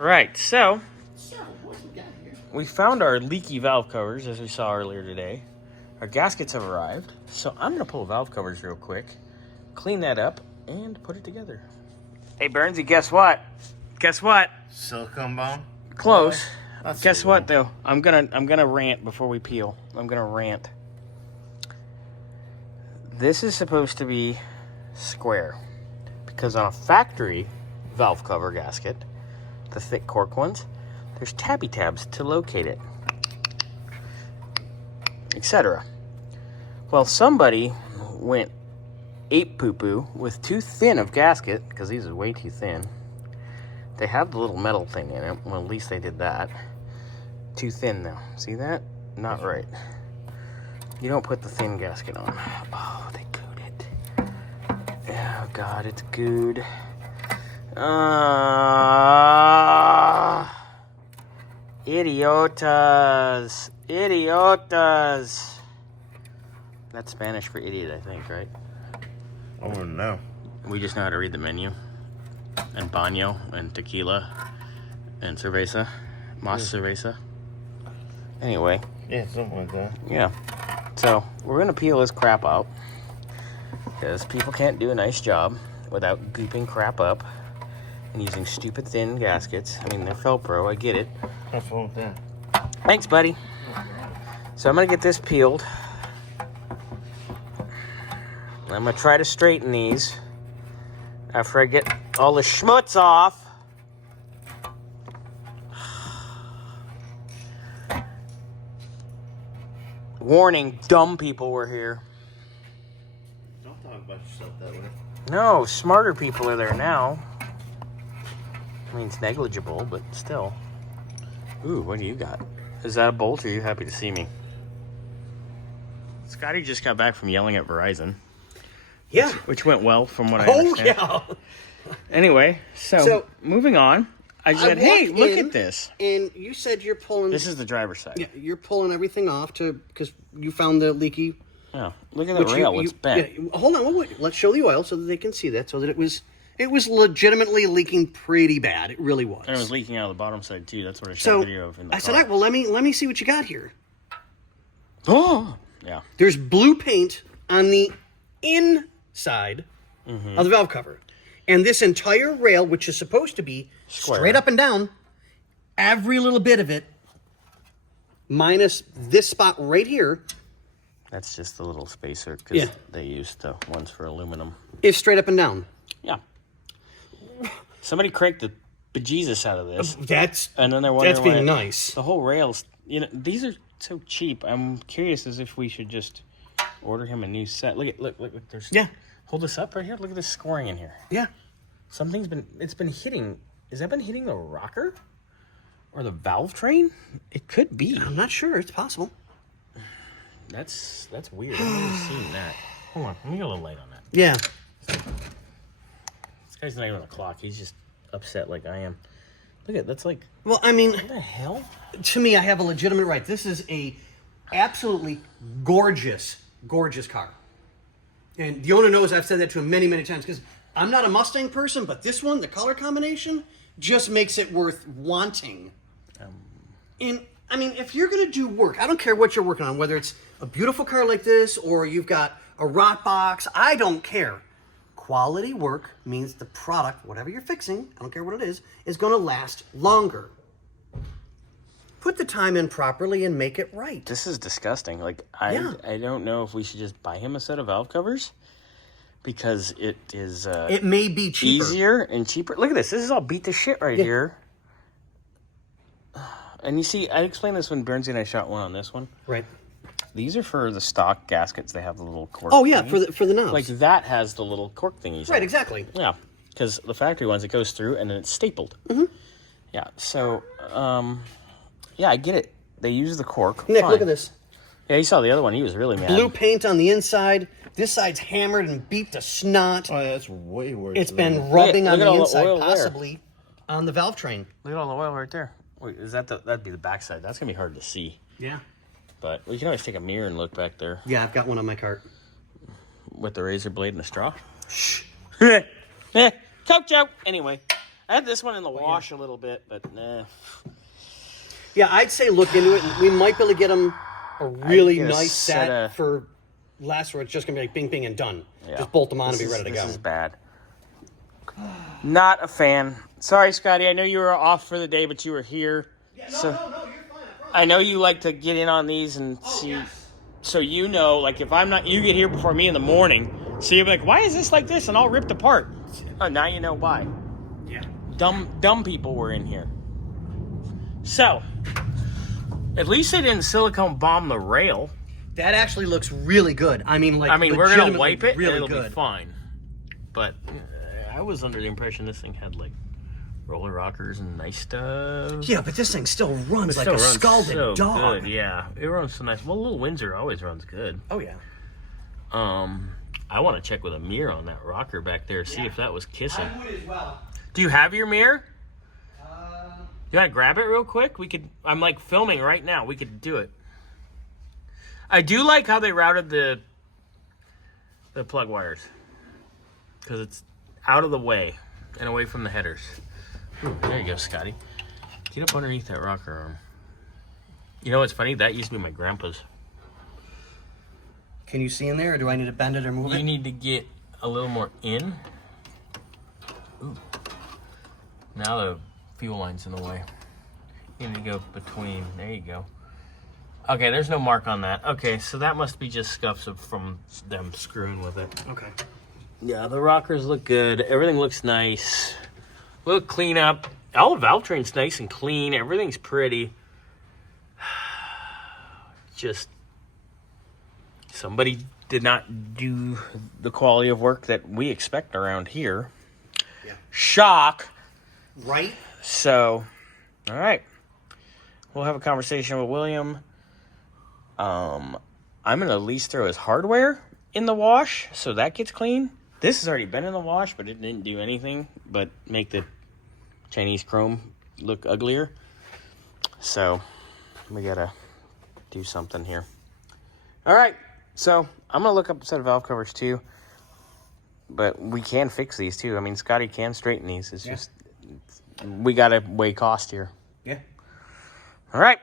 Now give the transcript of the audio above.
Right, so what we got here? we found our leaky valve covers, as we saw earlier today. Our gaskets have arrived, so I'm going to pull valve covers real quick, clean that up, and put it together. Hey, Burnsy, guess what? Guess what? Silicone bone? Close. Really? Guess what, though? I'm gonna rant before we peel. I'm gonna rant. This is supposed to be square, because on a factory valve cover gasket, the thick cork ones, there's tabby tabs to locate it, etc. Well, somebody went ape poo-poo with too thin of gasket, because these are way too thin. They have the little metal thing in it. Well, at least they did that. Too thin now. See that? Not right. You don't put the thin gasket on. Oh, they gooed it. Oh, God, it's gooed. Idiotas. Idiotas. That's Spanish for idiot, I think, right? I wouldn't know. We just know how to read the menu. And baño, and tequila, and cerveza. Mas cerveza. Anyway. Yeah, something like that. Yeah. So, we're going to peel this crap out. Because people can't do a nice job without gooping crap up and using stupid thin gaskets. I mean, they're Felpro, I get it. What's wrong with that? Thanks, buddy. So I'm going to get this peeled. I'm going to try to straighten these after I get all the schmutz off. Warning, dumb people were here. Don't talk about yourself that way. No, smarter people are there now. I mean, it's negligible, but still. Ooh, what do you got? Is that a bolt, or are you happy to see me? Scotty just got back from yelling at Verizon. Yeah. Which went well, from what I understand. Oh, yeah. Anyway, so moving on. I said, hey, walked look in, at this. And you said you're pulling... This is the driver's side. Yeah, you're pulling everything off because you found the leaky... Oh, look at the rail. It's bent. Yeah, hold on. Wait. Let's show the oil so that they can see that. So that it was legitimately leaking pretty bad. It really was. And it was leaking out of the bottom side, too. That's what I shot a video of in the car. I said, all right, well, let me see what you got here. Oh! Yeah. There's blue paint on the inside of the valve cover. And this entire rail, which is supposed to be straight up and down, every little bit of it, minus this spot right here, That's just the little spacer, because they used the ones for aluminum. is straight up and down. Yeah. Somebody cranked the bejesus out of this. That's And then they're wondering that's being why nice. the whole rail's... these are so cheap. I'm curious as if we should just order him a new set. Look. There's... Yeah. Hold this up right here. Look at this scoring in here. Yeah. It's been hitting... Has that been hitting the rocker? Or the valve train? It could be. I'm not sure. It's possible. That's weird. I've never seen that. Hold on. Let me get a little light on that. Yeah. This guy's not even on the clock. He's just upset like I am. Look at that's like... Well, I mean... What the hell? To me, I have a legitimate right. This is a absolutely gorgeous car. And the owner knows I've said that to him many, many times because I'm not a Mustang person, but this one, the color combination, just makes it worth wanting. And, I mean, if you're going to do work, I don't care what you're working on, whether it's a beautiful car like this or you've got a rot box, I don't care. Quality work means the product, whatever you're fixing, I don't care what it is going to last longer. Put the time in properly and make it right. This is disgusting. Like, I don't know if we should just buy him a set of valve covers because it is it may be cheaper. Easier and cheaper. Look at this. This is all beat to shit right here. And you see, I explained this when Burnsy and I shot one on this one. Right. These are for the stock gaskets. They have the little cork. Oh yeah, thingies. for the knobs. Like that has the little cork thingies. Right, exactly. Yeah, because the factory ones, it goes through and then it's stapled. Yeah. So, yeah, I get it. They use the cork. Nick, Fine. look at this. Yeah, you saw the other one. He was really mad. Blue paint on the inside. This side's hammered and beat to snot. Oh, yeah, that's way worse. It's been rubbing Look on at the all the inside, oil there. possibly on the valve train. Look at all the oil right there. Wait, is that that'd be the backside? That's gonna be hard to see. Yeah. But we can always take a mirror and look back there Yeah, I've got one on my cart. with the razor blade and the straw. Shh. Coke joke. Anyway, I had this one in the wash a little bit, but nah. Yeah, I'd say look into it. We might be able to get them a really get a nice set set of- for less, where it's just going to be like bing, bing, and done. Yeah. Just bolt them on and be ready to This go. is bad. Not a fan. Sorry, Scotty. I know you were off for the day, but you were here. Yeah, so you're fine. I know you like to get in on these and see. Yes. So you know, like if I'm not, you get here before me in the morning. So you'll be like, why is this like this? And all ripped apart. Oh, now you know why. Yeah. Dumb people were in here. So, at least they didn't silicone bomb the rail. That actually looks really good. I mean, like, we're gonna legitimately wipe it really and it'll good. be fine. But I was under the impression this thing had like roller rockers and nice stuff. Yeah, but this thing still runs like Still a runs scalded so dog. Good. Yeah, it runs so nice. Well, little Windsor always runs good. Oh yeah. I want to check with a mirror on that rocker back there, see if that was kissing. I would as well. Do you have your mirror? You want to grab it real quick? I'm like filming right now. We could do it. I do like how they routed the plug wires, because it's out of the way and away from the headers. Ooh, there you go, Scotty. Get up underneath that rocker arm. You know what's funny? That used to be my grandpa's. Can you see in there, or do I need to bend it or move You it? need to get a little more in. Ooh. Now the fuel line's in the way. You need to go between. There you go. Okay, there's no mark on that. Okay, so that must be just scuffs from them screwing with it. Okay. Yeah, the rockers look good. Everything looks nice. We'll clean up. All the valve train's nice and clean. Everything's pretty. Just somebody did not do the quality of work that we expect around here. Yeah. Shock. Right? So, all right. We'll have a conversation with William. I'm going to at least throw his hardware in the wash so that gets clean. This has already been in the wash, but it didn't do anything but make the Chinese chrome look uglier. So, we got to do something here. All right. So, I'm going to look up a set of valve covers too. But we can fix these too. I mean, Scotty can straighten these. It's just, we got to weigh cost here. Yeah. All right.